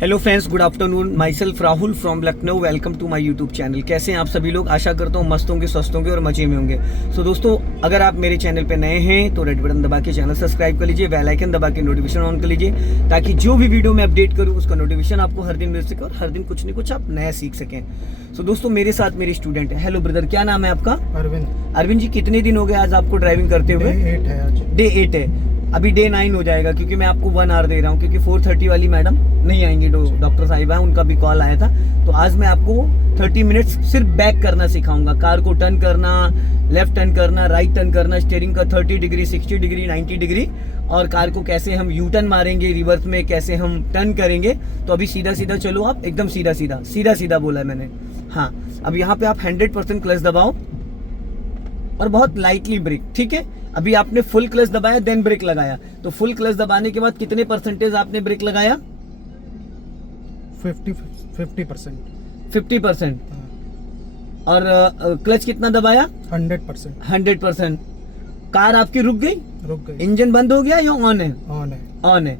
Hello friends, good afternoon. Myself Rahul from Lucknow. Welcome to my YouTube channel. कैसे हैं आप सभी लोग? आशा करता हूँ मस्त होंगे, स्वस्थ होंगे और मजे में होंगे। सो दोस्तों, अगर आप मेरे चैनल पे नए हैं तो रेड बटन दबा के चैनल सब्सक्राइब कर लीजिए, बेल आइकन दबा के नोटिफिकेशन ऑन कर लीजिए, ताकि जो भी वीडियो मैं अपडेट करूँ उसका नोटिफिकेशन आपको हर दिन मिल सके और हर दिन कुछ न कुछ आप नया सीख सकें। सो दोस्तों, मेरे साथ मेरे स्टूडेंट है। हेलो ब्रदर, क्या नाम है आपका? अरविंद। अरविंद जी, कितने दिन हो गए आज आपको ड्राइविंग करते हुए? डे 8 है। अभी डे 9 हो जाएगा, क्योंकि मैं आपको 1 आवर दे रहा हूँ, क्योंकि 4:30 वाली मैडम नहीं आएंगी, डॉक्टर साहिबा, उनका भी कॉल आया था। तो आज मैं आपको 30 मिनट्स सिर्फ बैक करना सिखाऊंगा। कार को टर्न करना, लेफ्ट टर्न करना, राइट टर्न करना, स्टीयरिंग का 30 डिग्री, 60 डिग्री, 90 डिग्री, और कार को कैसे हम यू टर्न मारेंगे, रिवर्स में कैसे हम टर्न करेंगे। तो अभी सीधा सीधा चलो, आप एकदम सीधा सीधा सीधा सीधा बोला है मैंने। हाँ, अब यहाँ पे आप 100% क्लच दबाओ और बहुत लाइटली ब्रेक। ठीक है, अभी आपने फुल क्लच दबाया, देन ब्रेक लगाया। तो फुल क्लच दबाने के बाद कितने परसेंटेज आपने ब्रेक लगाया? 50%। 50%। और क्लच कितना दबाया? 100%। 100%। कार आपकी रुक गई? रुक गई। इंजन बंद हो गया या ऑन है? ऑन है। ऑन है।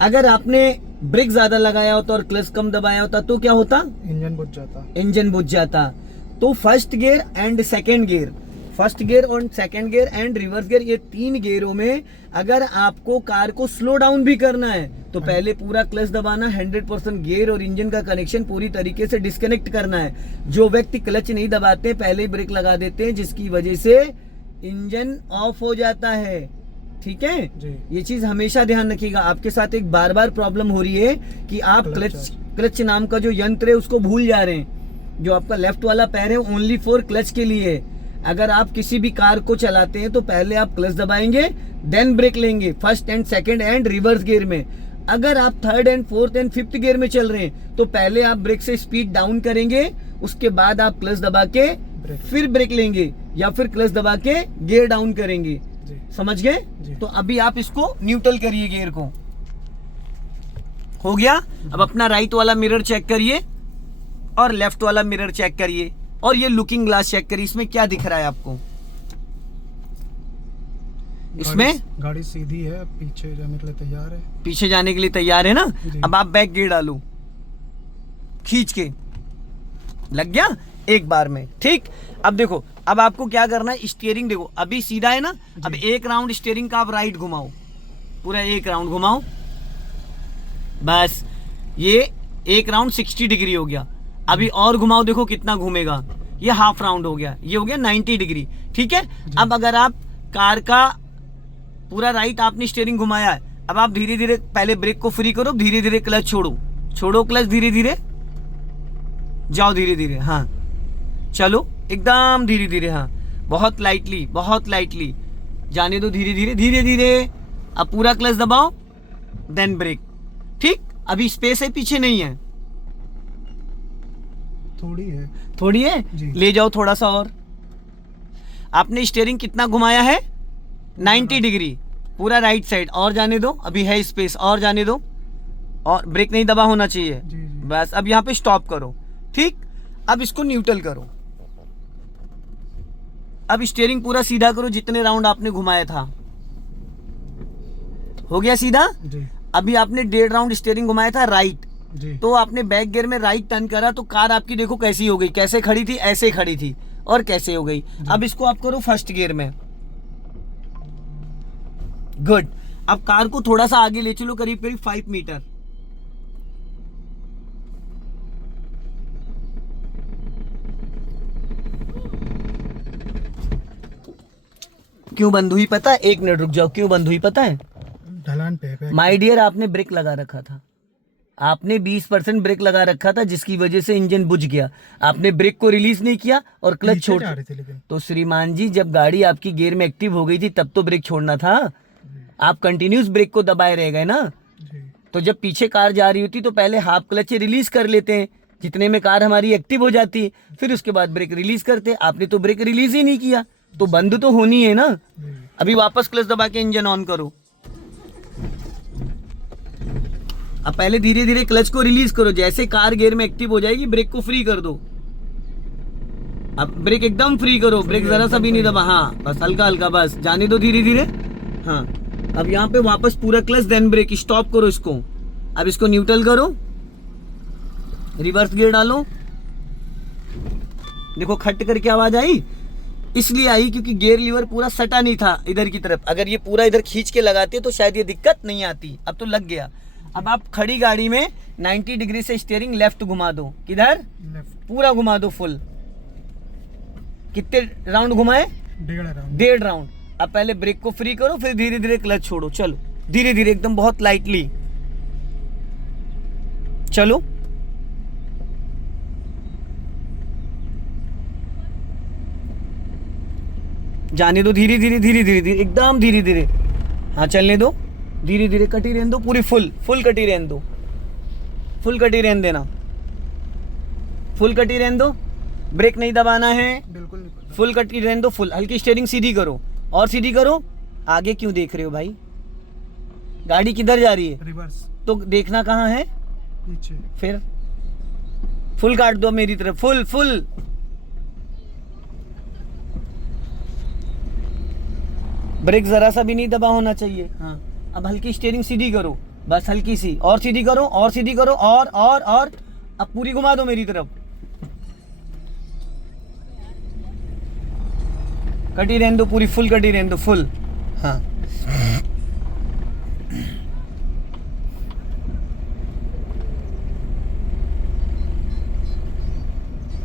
अगर आपने ब्रेक ज्यादा लगाया होता और क्लच कम दबाया होता तो क्या होता? इंजन बुझ जाता। इंजन बुझ जाता। तो first gear and second gear, first gear और second gear and reverse gear, ये 3 गियरों में अगर आपको कार को स्लो डाउन भी करना है तो पहले पूरा क्लच दबाना, 100% गियर और इंजन का कनेक्शन पूरी तरीके से डिस्कनेक्ट करना है। जो व्यक्ति क्लच नहीं दबाते, पहले ही ब्रेक लगा देते हैं, जिसकी वजह से इंजन ऑफ हो जाता है। ठीक है जी। ये चीज हमेशा ध्यान रखिएगा। आपके साथ एक बार बार प्रॉब्लम हो रही है कि आप क्लच नाम का जो यंत्र है उसको भूल जा रहे हैं। जो आपका लेफ्ट वाला पैर है ओनली फॉर क्लच के लिए है। अगर आप किसी भी कार को चलाते हैं तो पहले आप क्लच दबाएंगे, देन ब्रेक लेंगे, first and second and reverse gear में। अगर आप third and fourth and fifth gear में चल रहे हैं तो पहले आप ब्रेक से स्पीड डाउन करेंगे, उसके बाद आप क्लच दबा के फिर ब्रेक लेंगे, या फिर क्लच दबा के गियर डाउन करेंगे। समझ गए? तो अभी आप इसको न्यूट्रल करिए, गियर को। हो गया? अब अपना राइट वाला मिरर चेक करिए और लेफ्ट वाला मिरर चेक करिए, और ये लुकिंग ग्लास चेक करिए। इसमें क्या दिख रहा है आपको? इसमें गाड़ी सीधी है, पीछे जाने के लिए तैयार है। पीछे जाने के लिए तैयार है ना? अब आप बैक गियर डालो, खींच के। लग गया एक बार में? ठीक। अब देखो, अब आपको क्या करना है, स्टीयरिंग देखो अभी सीधा है ना। अब एक राउंड स्टीयरिंग का आप राइट घुमाओ, पूरा एक राउंड घुमाओ, बस। ये एक राउंड 60 डिग्री हो गया। अभी और घुमाओ, देखो कितना घूमेगा। ये हाफ राउंड हो गया, ये हो गया 90 डिग्री। ठीक है। अब अगर आप कार का पूरा राइट आपने स्टीयरिंग घुमाया है, अब आप धीरे धीरे पहले ब्रेक को फ्री करो, धीरे धीरे क्लच छोड़ो क्लच, धीरे धीरे जाओ, धीरे धीरे। हाँ, चलो एकदम धीरे धीरे। हाँ, बहुत लाइटली जाने दो, धीरे धीरे धीरे धीरे। अब पूरा क्लच दबाओ, देन ब्रेक। ठीक। अभी स्पेस है, पीछे नहीं है, थोड़ी है ले जाओ थोड़ा सा और। आपने स्टीयरिंग कितना घुमाया है? 90 डिग्री, पूरा राइट साइड। और जाने दो, अभी है स्पेस, और जाने दो, और ब्रेक नहीं दबा होना चाहिए। बस अब यहाँ पे स्टॉप करो। ठीक। अब इसको न्यूट्रल करो। अब स्टीयरिंग पूरा सीधा करो, जितने राउंड आपने घुमाया था। हो गया सीधा? अभी आपने 1.5 राउंड स्टीयरिंग घुमाया था राइट, तो आपने बैक गियर में राइट टर्न करा तो कार आपकी देखो कैसी हो गई। कैसे खड़ी थी? ऐसे खड़ी थी, और कैसे हो गई। अब इसको आप करो फर्स्ट गियर में। गुड। अब कार को थोड़ा सा आगे ले चलो, करीब 5 मीटर। क्यों बंद हुई पता है? 1 मिनट रुक जाओ। क्यों बंद हुई पता है? ढलान पे। माय डियर, आपने ब्रेक लगा रखा था। आपने 20% ब्रेक लगा रखा था, जिसकी वजह से इंजन बुझ गया। आपने ब्रेक को रिलीज नहीं किया और क्लच छोड़ तो श्रीमान जी, जब गाड़ी आपकी गियर में एक्टिव हो गई थी तब तो ब्रेक छोड़ना था। आप कंटिन्यूस ब्रेक को दबाए रह गए ना। तो जब पीछे कार जा रही होती तो पहले हाफ क्लच रिलीज कर लेते हैं, जितने में कार हमारी एक्टिव हो जाती, फिर उसके बाद ब्रेक रिलीज करते। आपने तो ब्रेक रिलीज ही नहीं किया, तो बंद तो होनी है ना। अभी वापस क्लच दबा के इंजन ऑन करो। अब पहले धीरे धीरे क्लच को रिलीज करो, जैसे कार गियर में एक्टिव हो जाएगी ब्रेक को फ्री कर दो। अब ब्रेक एकदम फ्री करो, ब्रेक जरा सा भी नहीं दबा। हाँ, बस हल्का हल्का, बस जाने दो धीरे धीरे। हाँ, अब यहाँ पे वापस पूरा क्लच देन ब्रेक, स्टॉप करो इसको। अब इसको न्यूट्रल करो, रिवर्स गियर डालो, देखो खट करके आवाज आई, इसलिए आई क्योंकि गियर लीवर पूरा सटा नहीं था इधर की तरफ। अगर ये पूरा इधर खींच के लगाते तो शायद ये दिक्कत नहीं आती। अब तो लग गया। अब आप खड़ी गाड़ी में 90 डिग्री से स्टीयरिंग लेफ्ट घुमा दो। किधर? लेफ्ट। पूरा घुमा दो फुल। कितने राउंड घुमाए? 1.5 राउंड। अब पहले ब्रेक को फ्री करो, फिर धीरे धीरे क्लच छोड़ो। चलो धीरे धीरे, एकदम बहुत लाइटली चलो। जाने दो, धीरे धीरे धीरे धीरे धीरे, एकदम धीरे धीरे। हाँ चलने दो, धीरे धीरे कटी रहने दो, पूरी फुल कटी रहने दो, फुल कटी रहने देना, फुल कटी रहने दो। ब्रेक नहीं दबाना है, बिल्कुल नहीं। फुल कटी रहने दो, फुल। हल्की स्टीयरिंग सीधी करो, और सीधी करो। आगे क्यों देख रहे हो भाई? गाड़ी किधर जा रही है? रिवर्स। तो देखना कहाँ है? पीछे। फिर फुल काट दो मेरी तरफ, फुल। ब्रेक जरा सा भी नहीं दबा होना चाहिए। हाँ अब हल्की स्टीयरिंग सीधी करो, बस हल्की सी, और सीधी करो, और सीधी करो, और अब पूरी घुमा दो मेरी तरफ। कटी रहने दो, पूरी फुल कटी रहने दो, फुल। हाँ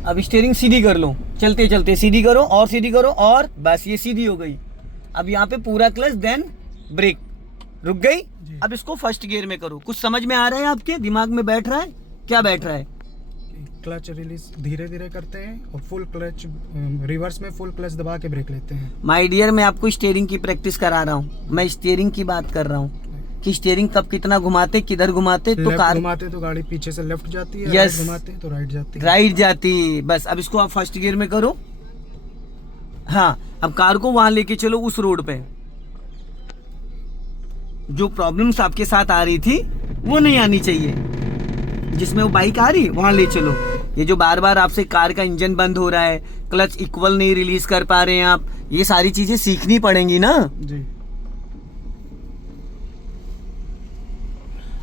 अब स्टीयरिंग सीधी कर लो, चलते चलते सीधी करो, और सीधी करो, और बस ये सीधी हो गई। अब यहाँ पे पूरा क्लच, देन ब्रेक, रुक गई। अब इसको फर्स्ट गियर में करो। कुछ समझ में आ रहा है? आपके दिमाग में बैठ रहा है? क्या बैठ रहा है? क्लच रिलीज धीरे धीरे करते हैं और फुल क्लच रिवर्स में फुल क्लच दबा के ब्रेक लेते हैं। माय डियर, मैं आपको स्टीयरिंग की प्रैक्टिस करा रहा हूँ। मैं स्टीयरिंग की बात कर रहा हूँ कि स्टीयरिंग कब कितना घुमाते, किधर घुमाते। तो कार घुमाते तो गाड़ी पीछे से लेफ्ट जाती है, Yes. राइट घुमाते तो राइट जाती है। राइट जाती। बस अब इसको आप फर्स्ट गियर में करो। हाँ अब कार को वहां लेके चलो, उस रोड पे। जो प्रॉब्लम्स आपके साथ आ रही थी वो नहीं आनी चाहिए, जिसमें वो बाइक आ रही वहां ले चलो। ये जो बार बार आपसे कार का इंजन बंद हो रहा है, क्लच इक्वल नहीं रिलीज कर पा रहे हैं आप, ये सारी चीजें सीखनी पड़ेंगी ना। जी।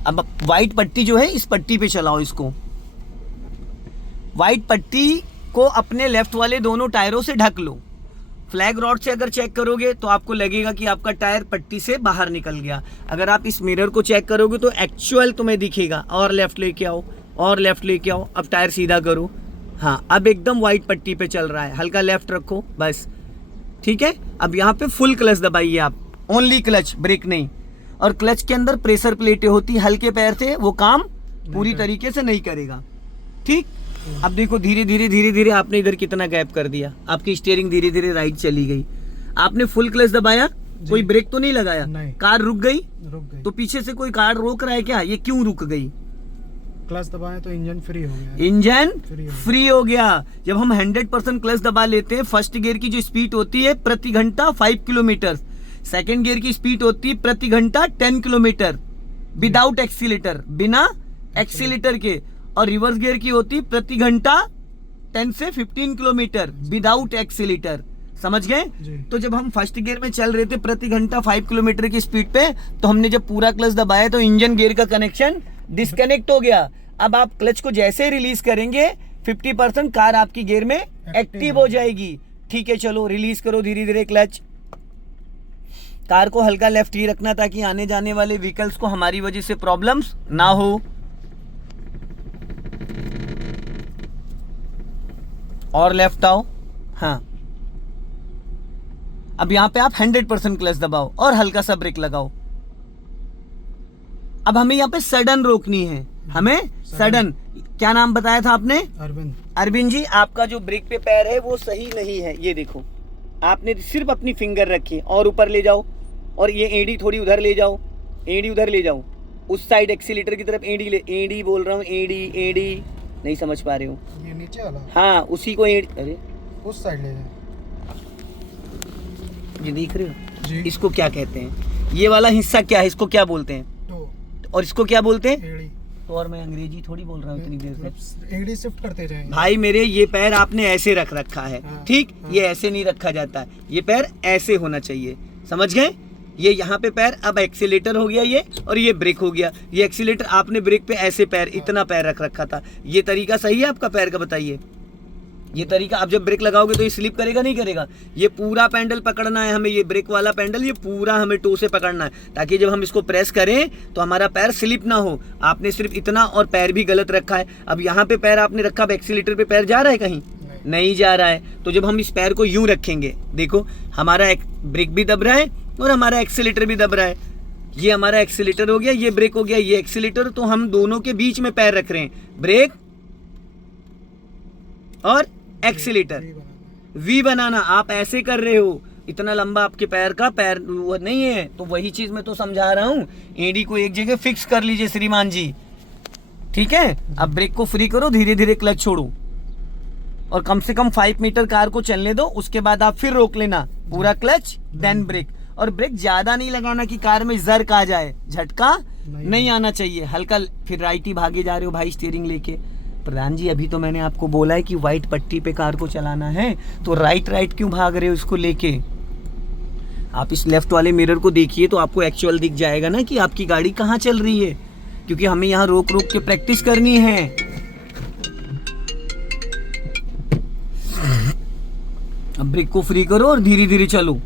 अब व्हाइट पट्टी जो है, इस पट्टी पे चलाओ इसको। व्हाइट पट्टी को अपने लेफ्ट वाले दोनों टायरों से ढक लो। फ्लैग रॉड से अगर चेक करोगे तो आपको लगेगा कि आपका टायर पट्टी से बाहर निकल गया। अगर आप इस मिरर को चेक करोगे तो एक्चुअल तुम्हें दिखेगा। और लेफ्ट लेके आओ, और लेफ्ट लेके आओ। अब टायर सीधा करो। हाँ अब एकदम व्हाइट पट्टी पे चल रहा है, हल्का लेफ्ट रखो, बस ठीक है। अब यहाँ पे फुल क्लच दबाइए आप, ओनली क्लच, ब्रेक नहीं। और क्लच के अंदर प्रेशर प्लेटें होती, हल्के पैर से वो काम पूरी तरीके से नहीं करेगा, ठीक। अब देखो धीरे धीरे धीरे धीरे आपने इधर कितना गैप कर दिया, आपकी स्टीयरिंग धीरे धीरे राइट चली गई। आपने फुल क्लच दबाया, कोई ब्रेक तो नहीं लगाया, नहीं। कार रुक गई। तो पीछे से कोई कार रोक रहा है क्या? ये क्यों रुक गई? क्लच दबाए तो इंजन फ्री हो गया। इंजन फ्री हो गया। जब हम 100% क्लच दबा लेते हैं, फर्स्ट गियर की जो स्पीड होती है प्रति घंटा 5 किलोमीटर, सेकेंड गियर की स्पीड होती है प्रति घंटा 10 किलोमीटर विदाउट एक्सीलेटर, बिना एक्सीलेटर के। और रिवर्स गियर की होती है प्रति घंटा 10 से 15 किलोमीटर विदाउट एक्सीलेटर, समझ गए? तो जब हम फर्स्ट गियर में चल रहे थे प्रति घंटा 5 किलोमीटर की स्पीड पे, तो हमने जब पूरा क्लच दबाया तो इंजन गियर का कनेक्शन डिस्कनेक्ट हो गया। अब आप क्लच को जैसे रिलीज करेंगे 50% कार आपकी गियर में एक्टिव हो जाएगी, ठीक है। चलो रिलीज करो धीरे धीरे क्लच। कार को हल्का लेफ्ट ही रखना ताकि आने जाने वाले व्हीकल्स को हमारी वजह से प्रॉब्लम्स ना हो। और लेफ्ट आओ। हाँ अब यहां पे आप 100% क्लच दबाओ और हल्का सा ब्रेक लगाओ। अब हमें यहाँ पे सडन रोकनी है, हमें सडन। क्या नाम बताया था आपने? अरविंद। अरविंद जी, आपका जो ब्रेक पे पैर है वो सही नहीं है। ये देखो, आपने सिर्फ अपनी फिंगर रखी और ऊपर ले जाओ, और ये एड़ी थोड़ी उधर ले जाओ, एड़ी उधर ले जाओ, उस साइड एक्सीलेटर की तरफ एड़ी ले। एड़ी बोल रहा हूँ, एड़ी एड़ी, नहीं समझ पा रहे हो? ये नीचे वाला? हाँ उसी को एड़ी। अरे उस साइड ले जाए। ये देख रहे हो जी। इसको क्या कहते हैं? ये वाला हिस्सा क्या है, इसको क्या बोलते हैं? और इसको क्या बोलते हैं? एड़ी। तो और मैं अंग्रेजी थोड़ी बोल रहा हूँ इतनी देर से। एड़ी शिफ्ट करते जाएंगे। भाई मेरे, ये पैर आपने ऐसे रख रखा है, हाँ, ठीक। हाँ। ये ऐसे नहीं रखा जाता है, ये पैर ऐसे होना चाहिए, समझ गए? ये यहाँ पे पैर, अब एक्सीलेटर हो गया ये, और ये ब्रेक हो गया। ये एक्सीलेटर, आपने ब्रेक पे ऐसे पैर, इतना पैर रख रखा था। ये तरीका सही है आपका पैर का, बताइए? ये तरीका, अब जब ब्रेक लगाओगे तो ये स्लिप करेगा नहीं करेगा? ये पूरा पैंडल पकड़ना है हमें, ये ब्रेक वाला पैंडल ये पूरा हमें टो से पकड़ना है, ताकि जब हम इसको प्रेस करें तो हमारा पैर स्लिप ना हो। आपने सिर्फ इतना और पैर भी गलत रखा है। अब यहाँ पे पैर आपने रखा, अब एक्सीलेटर पे पैर जा रहा है कहीं? नहीं जा रहा है। तो जब हम इस पैर को यूं रखेंगे, देखो हमारा ब्रेक भी दब रहा है और हमारा एक्सीलेटर भी दब रहा है। ये हमारा एक्सीलेटर हो गया, ये ब्रेक हो गया, ये एक्सीलेटर, तो हम दोनों के बीच में पैर रख रहे हैं, ब्रेक और एक्सीलेटर। वी बनाना, आप ऐसे कर रहे हो, इतना लंबा आपके पैर का पैर वो नहीं है। तो वही चीज मैं तो समझा रहा हूँ, एडी को एक जगह फिक्स कर लीजिए श्रीमान जी, ठीक है? अब ब्रेक को फ्री करो, धीरे धीरे क्लच छोड़ो और कम से कम 5 मीटर कार को चलने दो, उसके बाद आप फिर रोक लेना, पूरा क्लच देन ब्रेक। और ब्रेक ज्यादा नहीं लगाना कि कार में जर्क आ जाए, झटका नहीं आना चाहिए, हल्का। फिर राइट ही भागे जा रहे हो भाई स्टीयरिंग लेके। प्रधान जी अभी तो मैंने आपको बोला है कि व्हाइट पट्टी पे कार को चलाना है, तो राइट क्यों भाग रहे हो इसको लेके? आप इस लेफ्ट वाले मिरर को देखिए तो आपको एक्चुअल दिख जाएगा ना कि आपकी गाड़ी कहाँ चल रही है, क्योंकि हमें यहाँ रोक रोक के प्रैक्टिस करनी है। अब ब्रेक को फ्री करो और धीरे धीरे चलो,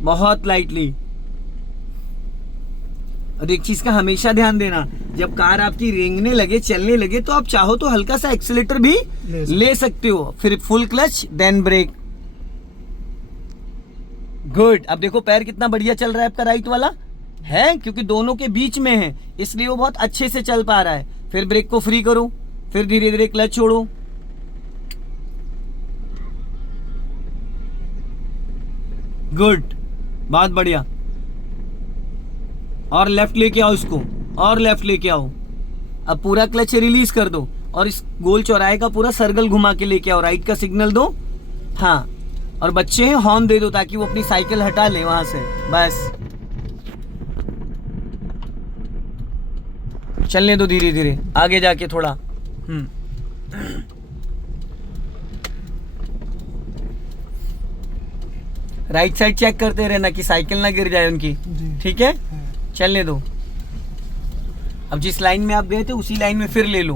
बहुत लाइटली। और एक चीज का हमेशा ध्यान देना, जब कार आपकी रेंगने लगे, चलने लगे, तो आप चाहो तो हल्का सा एक्सीलेटर भी ले सकते हो, फिर full clutch then brake. Good. अब देखो पैर कितना बढ़िया चल रहा है आपका राइट वाला है, क्योंकि दोनों के बीच में है, इसलिए वो बहुत अच्छे से चल पा रहा है। फिर ब्रेक को फ्री करो, फिर धीरे धीरे क्लच छोड़ो। गुड, बहुत बढ़िया। और लेफ्ट लेके आओ इसको, और लेफ्ट लेके आओ। अब पूरा क्लच रिलीज कर दो और इस गोल चौराहे का पूरा सर्कल घुमा के लेके आओ, राइट का सिग्नल दो। हाँ, और बच्चे हैं हॉर्न दे दो ताकि वो अपनी साइकिल हटा ले वहां से, बस चलने दो धीरे धीरे आगे जाके थोड़ा। राइट साइड चेक करते रहना कि साइकिल ना गिर जाए उनकी, ठीक है? चलने दो। अब जिस लाइन में आप गए थे उसी लाइन में फिर ले लो।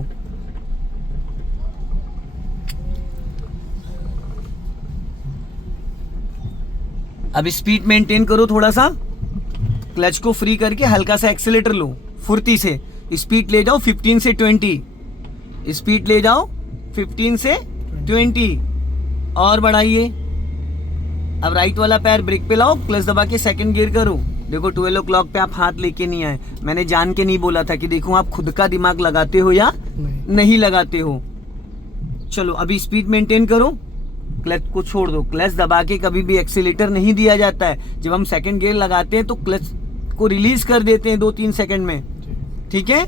अब स्पीड मेंटेन करो थोड़ा सा, क्लच को फ्री करके हल्का सा एक्सीलेटर लो, फुर्ती से स्पीड ले जाओ 15 से 20, स्पीड ले जाओ 15 से 20 और बढ़ाइए। अब राइट वाला पैर ब्रेक पे लाओ, क्लच दबा के सेकंड गियर करो। देखो 12 o'clock पे आप हाथ लेके नहीं आए, मैंने जान के नहीं बोला था कि देखो आप खुद का दिमाग लगाते हो या नहीं लगाते हो। चलो अभी स्पीड मेंटेन करो, क्लच को छोड़ दो। क्लच दबा के कभी भी एक्सीलेटर नहीं दिया जाता है। जब हम सेकंड गियर लगाते हैं तो क्लच को रिलीज कर देते हैं 2-3 सेकंड में, ठीक है?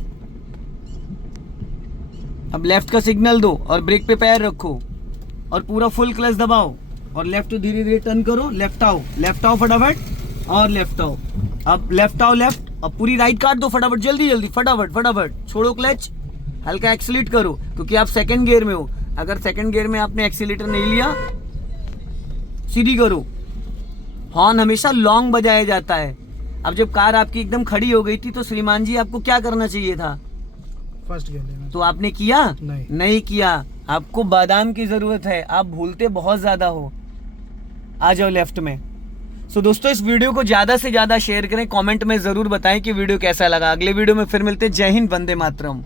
अब लेफ्ट का सिग्नल दो और ब्रेक पे पैर रखो और पूरा फुल क्लच दबाओ और लेफ्ट धीरे धीरे टर्न करो। लेफ्ट आओ फटाफट और लेफ्ट आओ। अब लेफ्ट आओ, लेफ्ट, अब पूरी राइट काट दो फटाफट, जल्दी जल्दी, फटाफट। छोड़ो क्लच, हल्का एक्सीलेट करो क्योंकि आप सेकंड गियर में हो। अगर सेकंड गियर में आपने एक्सीलेटर नहीं लिया, सीधी करो। हॉर्न हमेशा लॉन्ग बजाया जाता है। अब जब कार आपकी एकदम खड़ी हो गई थी तो श्रीमान जी आपको क्या करना चाहिए था? फर्स्ट गियर लेना। तो आपने किया? नहीं किया। आपको बादाम की जरूरत है, आप भूलते बहुत ज्यादा हो। आ जाओ लेफ्ट में। सो दोस्तों इस वीडियो को ज्यादा से ज्यादा शेयर करें, कमेंट में जरूर बताएं कि वीडियो कैसा लगा। अगले वीडियो में फिर मिलते हैं। जय हिंद, वंदे मातरम।